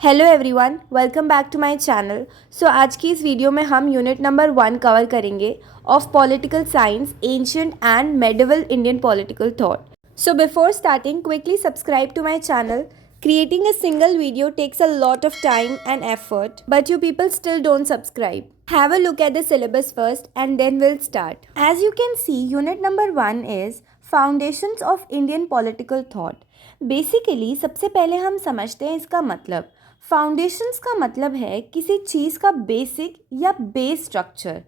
Hello everyone, welcome back to my channel. आज की इस वीडियो में हम यूनिट नंबर 1 कवर करेंगे of political science, ancient and medieval Indian political thought. Before starting, quickly subscribe to my channel. Creating a single video takes a lot of time and effort, but you people still don't subscribe. Have a look at the syllabus first and then we'll start. As you can see, unit number 1 is Foundations of Indian Political Thought. Basically सबसे पहले हम समझते हैं इसका मतलब. Foundations का मतलब है किसी चीज़ का बेसिक या base structure.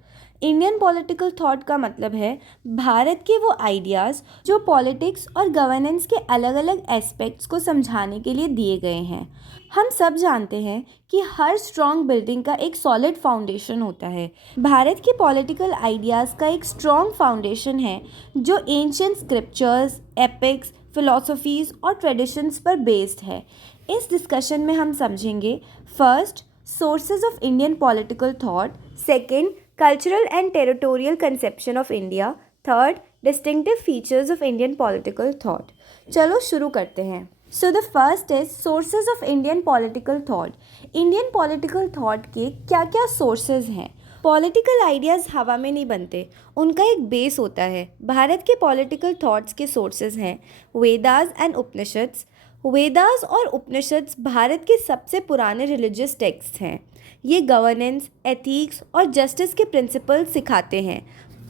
Indian political thought का मतलब है भारत के वो आइडियाज़ जो पॉलिटिक्स और गवर्नेंस के अलग अलग एस्पेक्ट्स को समझाने के लिए दिए गए हैं. हम सब जानते हैं कि हर स्ट्रॉन्ग बिल्डिंग का एक सॉलिड फाउंडेशन होता है. भारत के पॉलिटिकल आइडियाज़ का एक स्ट्रॉन्ग फाउंडेशन है जो एंशिएंट स्क्रिप्चर्स, एपिक्स, फिलॉसफीज़ और ट्रेडिशंस पर बेस्ड है. इस डिस्कशन में हम समझेंगे first, sources of Indian political thought. Second, cultural and territorial conception of India. Third, distinctive features of Indian political thought. चलो शुरू करते हैं. The first is sources of Indian political thought. Indian political thought के क्या क्या sources हैं. Political ideas हवा में नहीं बनते, उनका एक बेस होता है. भारत के पॉलिटिकल थॉट्स के सोर्सेज हैं वेदास एंड उपनिषद्स. वेदास और उपनिषद्स भारत के सबसे पुराने रिलीजियस टेक्स्ट हैं. ये गवर्नेंस, एथिक्स और जस्टिस के प्रिंसिपल सिखाते हैं.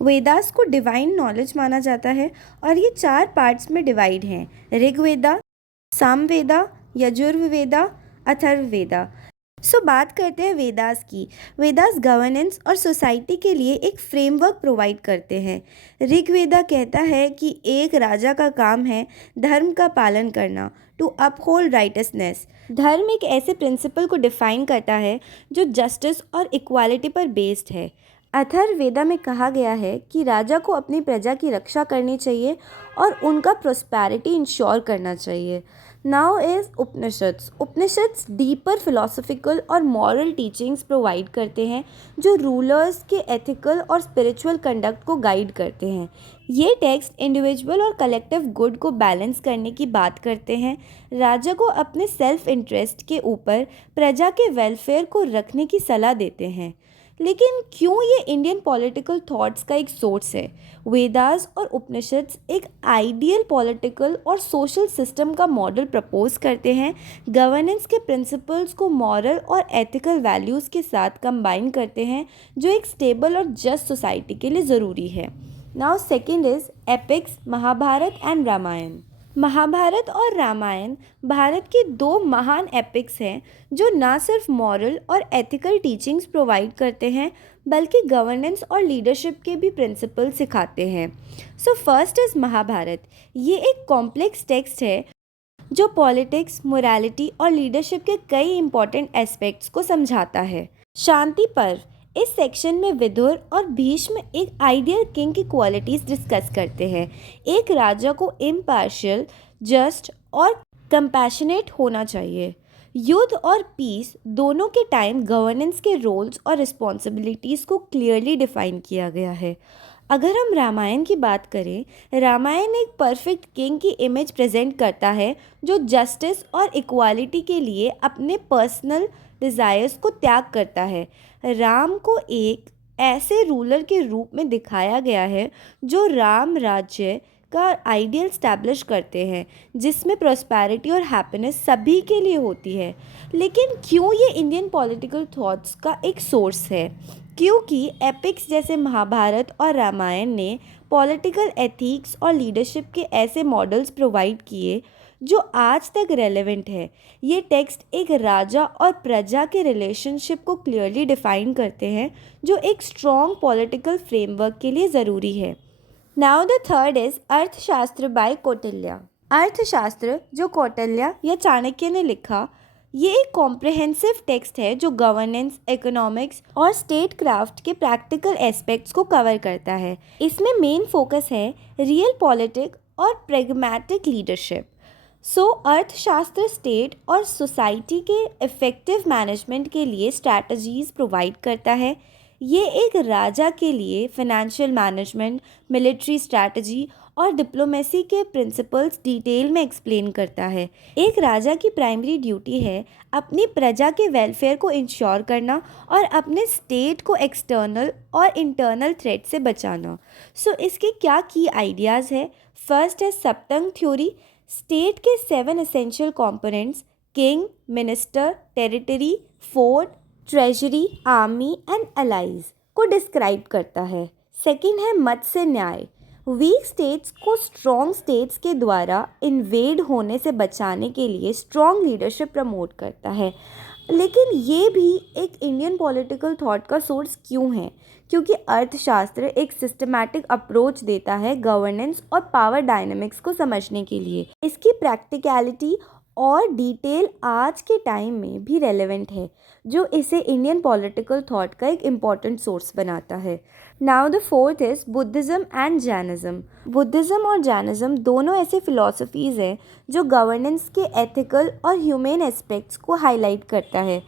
वेदास को डिवाइन नॉलेज माना जाता है और ये 4 पार्ट्स में डिवाइड हैं: ऋग्वेदा, सामवेदा, यजुर्वेदा, अथर्ववेदा. बात करते हैं वेदास की. वेदास गवर्नेंस और सोसाइटी के लिए एक फ्रेमवर्क प्रोवाइड करते हैं. ऋग्वेदा कहता है कि एक राजा का काम है धर्म का पालन करना, टू अपहोल्ड राइटसनेस. धर्म एक ऐसे प्रिंसिपल को डिफाइन करता है जो जस्टिस और इक्वालिटी पर बेस्ड है. अथर्ववेदा में कहा गया है कि राजा को अपनी प्रजा की रक्षा करनी चाहिए और उनका प्रोस्पेरिटी इंश्योर करना चाहिए. Now is Upanishads. Upanishads deeper philosophical और मॉरल टीचिंग्स प्रोवाइड करते हैं जो रूलर्स के एथिकल और स्पिरिचुअल कंडक्ट को गाइड करते हैं. ये टेक्स्ट इंडिविजुअल और कलेक्टिव गुड को बैलेंस करने की बात करते हैं. राजा को अपने सेल्फ इंटरेस्ट के ऊपर प्रजा के वेलफेयर को रखने की सलाह देते हैं. लेकिन क्यों ये इंडियन पॉलिटिकल थॉट्स का एक सोर्स है. वेदास और उपनिषद्स एक आइडियल पॉलिटिकल और सोशल सिस्टम का मॉडल प्रपोज करते हैं. गवर्नेंस के प्रिंसिपल्स को मॉरल और एथिकल वैल्यूज़ के साथ कंबाइन करते हैं जो एक स्टेबल और जस्ट सोसाइटी के लिए ज़रूरी है. Now second is epics, Mahabharat and Ramayan. Mahabharat और रामायण भारत के 2 महान एपिक्स हैं जो ना सिर्फ मॉरल और एथिकल टीचिंग्स प्रोवाइड करते हैं बल्कि गवर्नेंस और लीडरशिप के भी प्रिंसिपल सिखाते हैं. First is Mahabharat. ये एक कॉम्प्लेक्स टेक्स्ट है जो पॉलिटिक्स, मोरालिटी और लीडरशिप के कई इंपॉर्टेंट एस्पेक्ट्स को समझाता है. शांति पर्व. इस सेक्शन में विदुर और भीष्म एक आइडियल किंग की क्वालिटीज़ डिस्कस करते हैं. एक राजा को इम्पार्शियल, जस्ट और कंपैशनेट होना चाहिए. युद्ध और पीस दोनों के टाइम गवर्नेंस के रोल्स और रिस्पॉन्सिबिलिटीज़ को क्लियरली डिफाइन किया गया है. अगर हम रामायण की बात करें, रामायण एक परफेक्ट किंग की इमेज प्रेजेंट करता है जो जस्टिस और इक्वालिटी के लिए अपने पर्सनल डिज़ायर्स को त्याग करता है. राम को एक ऐसे रूलर के रूप में दिखाया गया है जो राम राज्य का आइडियल स्टैब्लिश करते हैं जिसमें प्रॉस्पेरिटी और हैप्पीनेस सभी के लिए होती है. लेकिन क्यों ये इंडियन पॉलिटिकल थॉट्स का एक सोर्स है? क्योंकि एपिक्स जैसे महाभारत और रामायण ने पॉलिटिकल एथिक्स और लीडरशिप के ऐसे मॉडल्स प्रोवाइड किए जो आज तक रेलेवेंट है. ये टेक्स्ट एक राजा और प्रजा के रिलेशनशिप को क्लियरली डिफाइन करते हैं जो एक स्ट्रॉन्ग पॉलिटिकल फ्रेमवर्क के लिए ज़रूरी है. नाउ द थर्ड इज़ अर्थशास्त्र बाय कौटिल्य. अर्थशास्त्र जो कौटिल्य या चाणक्य ने लिखा, ये एक कॉम्प्रिहेंसिव टेक्स्ट है जो गवर्नेंस, इकोनॉमिक्स और स्टेट क्राफ्ट के प्रैक्टिकल एस्पेक्ट्स को कवर करता है. इसमें मेन फोकस है रियल पॉलिटिक और प्रेगमैटिक लीडरशिप. अर्थशास्त्र स्टेट और सोसाइटी के इफ़ेक्टिव मैनेजमेंट के लिए स्ट्रैटेजीज़ प्रोवाइड करता है. ये एक राजा के लिए फाइनेंशियल मैनेजमेंट, मिलिट्री स्ट्रैटेजी और डिप्लोमेसी के प्रिंसिपल्स डिटेल में एक्सप्लेन करता है। एक राजा की प्राइमरी ड्यूटी है अपनी प्रजा के वेलफेयर को इंश्योर करना और अपने स्टेट को एक्सटर्नल और इंटरनल थ्रेट से बचाना। सो इसके क्या की आइडियाज़ है? फर्स्ट है सप्तंग थ्योरी। स्टेट के 7 essential components king, minister, territory, fort, treasury, army and allies को डिस्क्राइब करता है। सेकंड है मत्स्य न्याय। वीक स्टेट्स को स्ट्रॉन्ग स्टेट्स के द्वारा इन्वेड होने से बचाने के लिए स्ट्रॉन्ग लीडरशिप प्रमोट करता है। लेकिन ये भी एक इंडियन पॉलिटिकल थॉट का सोर्स क्यों है? क्योंकि अर्थशास्त्र एक सिस्टमैटिक अप्रोच देता है गवर्नेंस और पावर डायनामिक्स को समझने के लिए। इसकी प्रैक्टिकलिटी और डिटेल आज के टाइम में भी रेलेवेंट है, जो इसे इंडियन पॉलिटिकल थॉट का एक इम्पॉर्टेंट सोर्स बनाता है। Now the fourth is Buddhism and Jainism. Buddhism और जैनिज़्म दोनों ऐसे फिलॉसफीज़ हैं जो गवर्नेंस के एथिकल और ह्यूमन एस्पेक्ट्स को हाईलाइट करता है।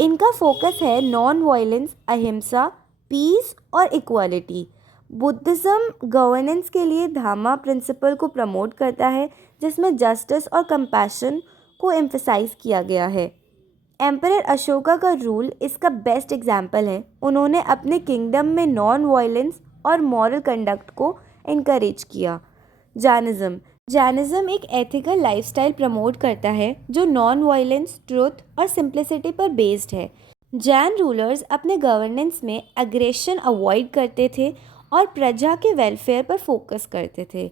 इनका फोकस है नॉन वायलेंस, अहिंसा, पीस और इक्वालिटी। बुद्धिज़्म गवर्नेंस के लिए धामा प्रिंसिपल को प्रमोट करता है, जिसमें जस्टिस और कंपैशन को एम्फसाइज किया गया है। एम्परर अशोका का रूल इसका बेस्ट एग्जाम्पल है। उन्होंने अपने किंगडम में नॉन वायलेंस और मॉरल कंडक्ट को इनकरेज किया। जैनिज़्म एक एथिकल लाइफस्टाइल प्रमोट करता है जो नॉन वायलेंस, ट्रुथ और सिंप्लिसिटी पर बेस्ड है। जैन रूलर्स अपने गवर्नेंस में एग्रेशन अवॉइड करते थे और प्रजा के वेलफेयर पर फोकस करते थे।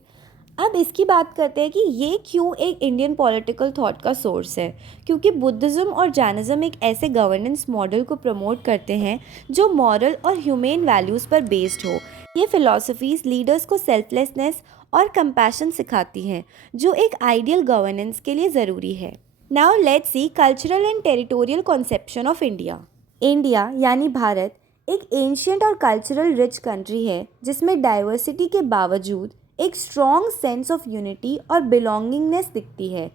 अब इसकी बात करते हैं कि ये क्यों एक इंडियन पॉलिटिकल थॉट का सोर्स है। क्योंकि बुद्धिज़्म और जैनिज़्म एक ऐसे गवर्नेंस मॉडल को प्रमोट करते हैं जो मॉरल और ह्यूमन वैल्यूज़ पर बेस्ड हो। ये फिलॉसफीज़ लीडर्स को सेल्फलेसनेस और कंपैशन सिखाती हैं, जो एक आइडियल गवर्नेंस के लिए ज़रूरी है। Now let's see cultural and territorial conception of India. India यानी भारत एक एंशिएंट और कल्चरल रिच कंट्री है, जिसमें डाइवर्सिटी के बावजूद एक स्ट्रॉन्ग सेंस ऑफ यूनिटी और बिलोंगिंगनेस दिखती है।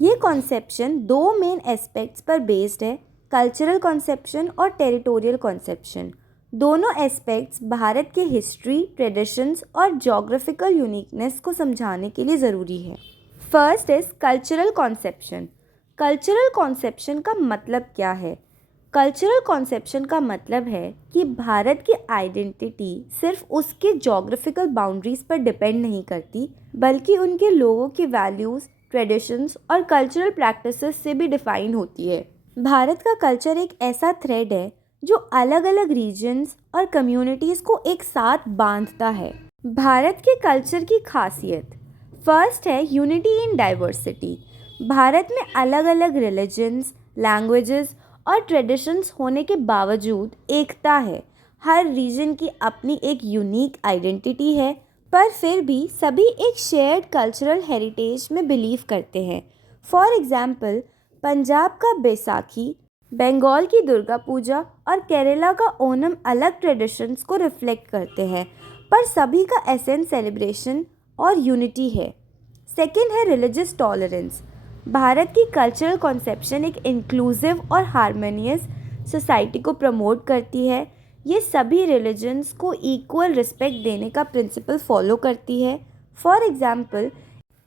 ये कॉन्सेप्शन दो मेन एस्पेक्ट्स पर बेस्ड है, कल्चरल कॉन्सेप्शन और टेरिटोरियल कॉन्सेप्शन। दोनों एस्पेक्ट्स भारत के हिस्ट्री, ट्रेडिशंस और जोग्राफिकल यूनिकनेस को समझाने के लिए ज़रूरी है। First is cultural conception. Cultural conception का मतलब क्या है? कल्चरल कॉन्सेप्शन का मतलब है कि भारत की आइडेंटिटी सिर्फ उसके जोग्राफिकल बाउंड्रीज पर डिपेंड नहीं करती, बल्कि उनके लोगों की वैल्यूज़, ट्रेडिशंस और कल्चरल प्रैक्टिसेस से भी डिफाइन होती है। भारत का कल्चर एक ऐसा थ्रेड है जो अलग अलग रीजन्स और कम्युनिटीज़ को एक साथ बांधता है। भारत के कल्चर की खासियत फर्स्ट है यूनिटी इन डाइवर्सिटी। भारत में अलग अलग रिलीजन्स, लैंग्वेजेस और ट्रेडिशंस होने के बावजूद एकता है। हर रीजन की अपनी एक यूनिक आइडेंटिटी है, पर फिर भी सभी एक शेयर्ड कल्चरल हेरिटेज में बिलीव करते हैं। फॉर एग्जाम्पल, पंजाब का बैसाखी, बंगाल की दुर्गा पूजा और केरला का ओणम अलग ट्रेडिशंस को रिफ्लेक्ट करते हैं, पर सभी का एसेंस सेलिब्रेशन और यूनिटी है। सेकेंड है रिलीजियस टॉलरेंस। भारत की कल्चरल कॉन्सेप्शन एक इंक्लूसिव और हार्मोनियस सोसाइटी को प्रमोट करती है। ये सभी रिलीजन्स को इक्वल रिस्पेक्ट देने का प्रिंसिपल फॉलो करती है। फॉर एग्जाम्पल,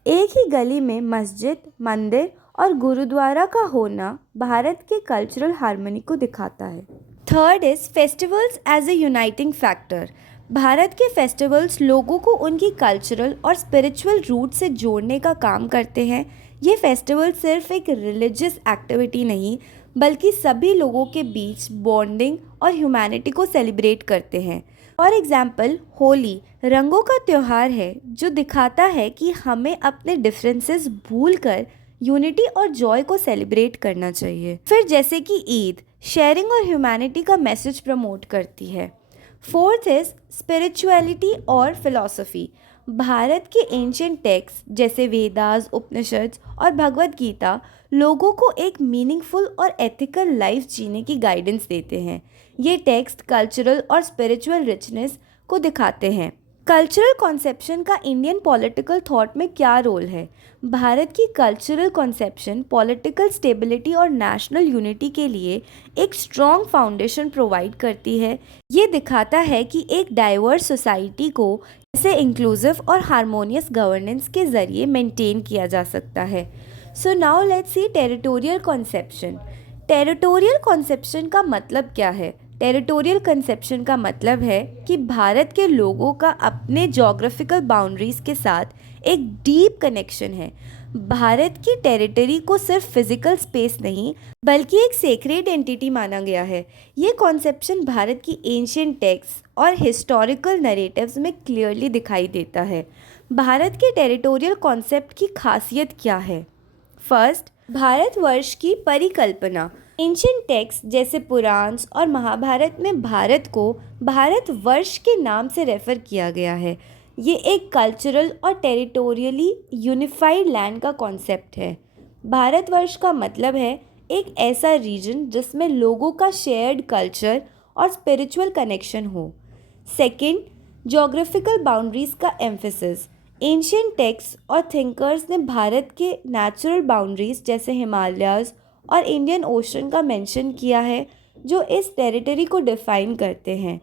एक ही गली में मस्जिद, मंदिर और गुरुद्वारा का होना भारत के कल्चरल हार्मनी को दिखाता है। Third is festivals as a uniting factor. Bharat के फेस्टिवल्स लोगों को उनकी कल्चरल और स्पिरिचुअल रूट से जोड़ने का काम करते हैं। ये फेस्टिवल सिर्फ एक रिलीजियस एक्टिविटी नहीं, बल्कि सभी लोगों के बीच बॉन्डिंग और ह्यूमैनिटी को सेलिब्रेट करते हैं। फॉर एग्जाम्पल, होली रंगों का त्यौहार है जो दिखाता है कि हमें अपने डिफरेंसेस भूलकर यूनिटी और जॉय को सेलिब्रेट करना चाहिए। फिर जैसे कि ईद शेयरिंग और ह्यूमैनिटी का मैसेज प्रमोट करती है। फोर्थ इज स्पिरिचुअलिटी और फिलॉसफी। भारत के एंशिएंट टेक्स्ट जैसे वेदास, उपनिषद और भगवद गीता लोगों को एक मीनिंगफुल और एथिकल लाइफ जीने की गाइडेंस देते हैं। ये टेक्स्ट कल्चरल और स्पिरिचुअल रिचनेस को दिखाते हैं। कल्चरल कॉन्सेप्शन का इंडियन पॉलिटिकल थॉट में क्या रोल है? भारत की कल्चरल कॉन्सेप्शन पॉलिटिकल स्टेबिलिटी और नेशनल यूनिटी के लिए एक स्ट्रॉन्ग फाउंडेशन प्रोवाइड करती है। ये दिखाता है कि एक डाइवर्स सोसाइटी को कैसे इंक्लूसिव और हार्मोनियस गवर्नेंस के ज़रिए मेंटेन किया जा सकता है। So now let's see territorial conception. Territorial conception का मतलब क्या है? टेरिटोरियल कंसेप्शन का मतलब है कि भारत के लोगों का अपने जोग्राफिकल बाउंड्रीज के साथ एक डीप कनेक्शन है। भारत की टेरिटरी को सिर्फ फिजिकल स्पेस नहीं बल्कि एक सेक्रेड एंटिटी माना गया है। ये कॉन्सेप्शन भारत की एंशिएंट टेक्स्ट और हिस्टोरिकल नरेटिव्स में क्लियरली दिखाई देता है। भारत के टेरिटोरियल कॉन्सेप्ट की खासियत क्या है? फर्स्ट, भारतवर्ष की परिकल्पना। एंशिएंट टेक्स्ट जैसे पुराण और महाभारत में भारत को भारतवर्ष के नाम से रेफर किया गया है। ये एक कल्चरल और टेरिटोरियली यूनिफाइड लैंड का कॉन्सेप्ट है। भारतवर्ष का मतलब है एक ऐसा रीजन जिसमें लोगों का शेयर्ड कल्चर और स्पिरिचुअल कनेक्शन हो। सेकंड, ज्योग्राफिकल बाउंड्रीज का एम्फेसिस। एंशिएंट टेक्स्ट और थिंकर्स ने भारत के नेचुरल बाउंड्रीज जैसे हिमालयाज़ और इंडियन ओशन का मेंशन किया है जो इस टेरिटरी को डिफाइन करते हैं।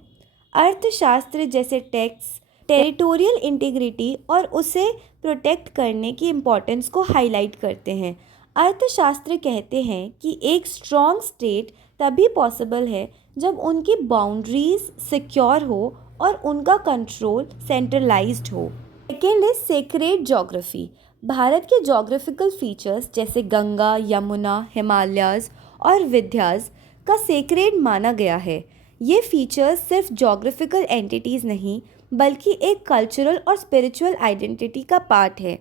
अर्थशास्त्र जैसे टेक्स्ट टेरिटोरियल इंटीग्रिटी और उसे प्रोटेक्ट करने की इम्पोर्टेंस को हाईलाइट करते हैं। अर्थशास्त्र कहते हैं कि एक स्ट्रॉन्ग स्टेट तभी पॉसिबल है जब उनकी बाउंड्रीज सिक्योर हो और उनका कंट्रोल सेंट्रलाइज्ड हो। Second is sacred geography. Bharat के ज्योग्राफिकल फीचर्स जैसे गंगा, यमुना, हिमालयाज़ और विंध्यास का सेक्रेड माना गया है। ये फीचर्स सिर्फ ज्योग्राफिकल एंटिटीज़ नहीं बल्कि एक कल्चरल और स्पिरिचुअल आइडेंटिटी का पार्ट है।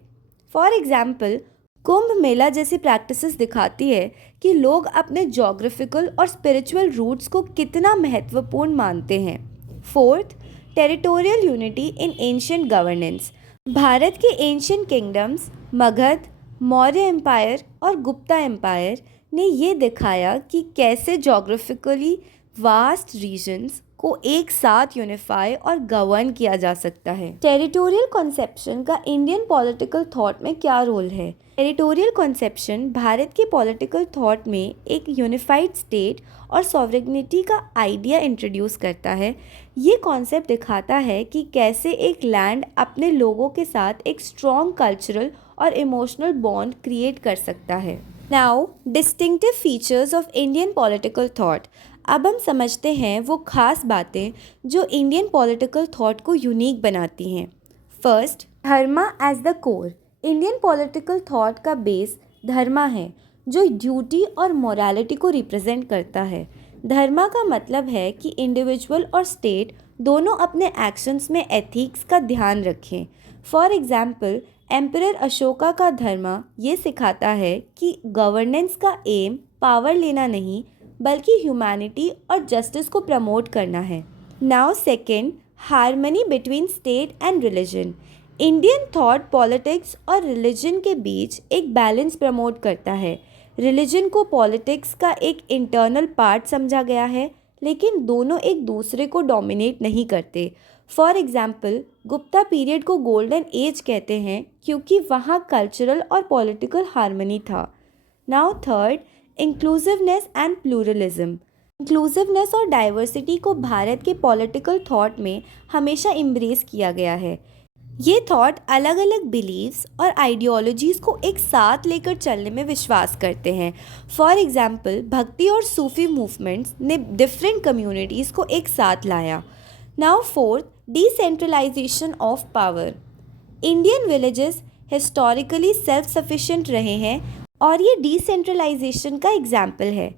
फॉर एग्जाम्पल, कुंभ मेला जैसी प्रैक्टिसेस दिखाती है कि लोग अपने ज्योग्राफिकल और स्पिरिचुअल रूट्स को कितना महत्वपूर्ण मानते हैं। Fourth, territorial unity in ancient governance. Bharat के ancient kingdoms Magadh, Maurya empire और गुप्ता एम्पायर ने ये दिखाया कि कैसे ज्योग्राफिकली वास्ट रीजन्स को एक साथ यूनिफाई और गवर्न किया जा सकता है। टेरिटोरियल कॉन्सेप्शन का इंडियन पॉलिटिकल थॉट में क्या रोल है? टेरिटोरियल कॉन्सेप्शन भारत के पॉलिटिकल थॉट में एक यूनिफाइड स्टेट और सॉवरेनिटी का आइडिया इंट्रोड्यूस करता है। ये कॉन्सेप्ट दिखाता है कि कैसे एक लैंड अपने लोगों के साथ एक स्ट्रॉन्ग कल्चरल और इमोशनल बॉन्ड क्रिएट कर सकता है। Now distinctive features of Indian political thought. अब हम समझते हैं वो खास बातें जो इंडियन पॉलिटिकल थॉट को यूनिक बनाती हैं। First, dharma as the core. Indian political thought का बेस धर्मा है जो ड्यूटी और मोरालिटी को रिप्रेजेंट करता है। धर्मा का मतलब है कि इंडिविजुअल और स्टेट दोनों अपने एक्शंस में एथिक्स का ध्यान रखें। फॉर एग्जाम्पल, एम्परर अशोका का धर्मा ये सिखाता है कि गवर्नेंस का एम पावर लेना नहीं बल्कि ह्यूमैनिटी और जस्टिस को प्रमोट करना है। Now second, harmony between state and religion. Indian thought politics और रिलीजन के बीच एक बैलेंस प्रमोट करता है। रिलीजन को पॉलिटिक्स का एक इंटरनल पार्ट समझा गया है लेकिन दोनों एक दूसरे को डोमिनेट नहीं करते। फॉर एग्जाम्पल, गुप्ता पीरियड को गोल्डन एज कहते हैं क्योंकि वहाँ कल्चरल और पॉलिटिकल हार्मनी था। Now third, inclusiveness and pluralism. Inclusiveness और डाइवर्सिटी को भारत के पॉलिटिकल थॉट में हमेशा एम्ब्रेस किया गया है। ये थॉट अलग अलग बिलीव्स और आइडियोलॉजीज़ को एक साथ लेकर चलने में विश्वास करते हैं। फॉर एग्जाम्पल, भक्ति और सूफी मूवमेंट्स ने डिफरेंट कम्युनिटीज़ को एक साथ लाया। Now fourth, decentralization of power. Indian villages historically self sufficient रहे हैं और ये डिसेंट्रलाइजेशन का एग्जाम्पल है।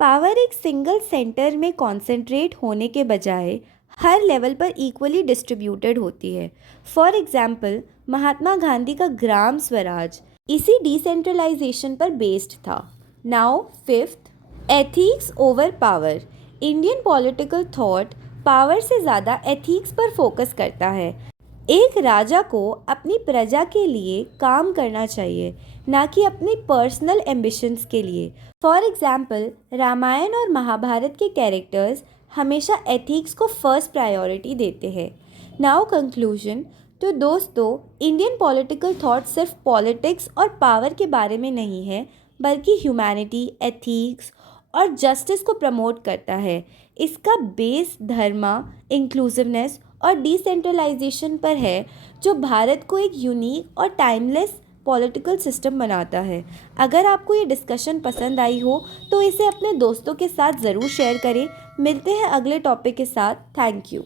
पावर एक सिंगल सेंटर में कॉन्सेंट्रेट होने के बजाय हर लेवल पर इक्वली डिस्ट्रीब्यूटेड होती है। फॉर एग्जाम्पल, महात्मा गांधी का ग्राम स्वराज इसी डिसेंट्रलाइजेशन पर बेस्ड था। Now fifth, ethics over power. Indian political thought power से ज़्यादा एथिक्स पर फोकस करता है। एक राजा को अपनी प्रजा के लिए काम करना चाहिए ना कि अपनी पर्सनल एम्बिशंस के लिए। फॉर एग्जाम्पल, रामायण और महाभारत के कैरेक्टर्स हमेशा एथिक्स को फर्स्ट प्रायोरिटी देते हैं। Now conclusion. तो दोस्तों, इंडियन पॉलिटिकल थॉट सिर्फ पॉलिटिक्स और पावर के बारे में नहीं है, बल्कि ह्यूमैनिटी, एथिक्स और जस्टिस को प्रमोट करता है। इसका बेस धर्मा, इंक्लूसिवनेस और डिसेंट्रलाइजेशन पर है, जो भारत को एक यूनिक और टाइमलेस पॉलिटिकल सिस्टम बनाता है। अगर आपको ये डिस्कशन पसंद आई हो तो इसे अपने दोस्तों के साथ ज़रूर शेयर करें। मिलते हैं अगले टॉपिक के साथ। Thank you.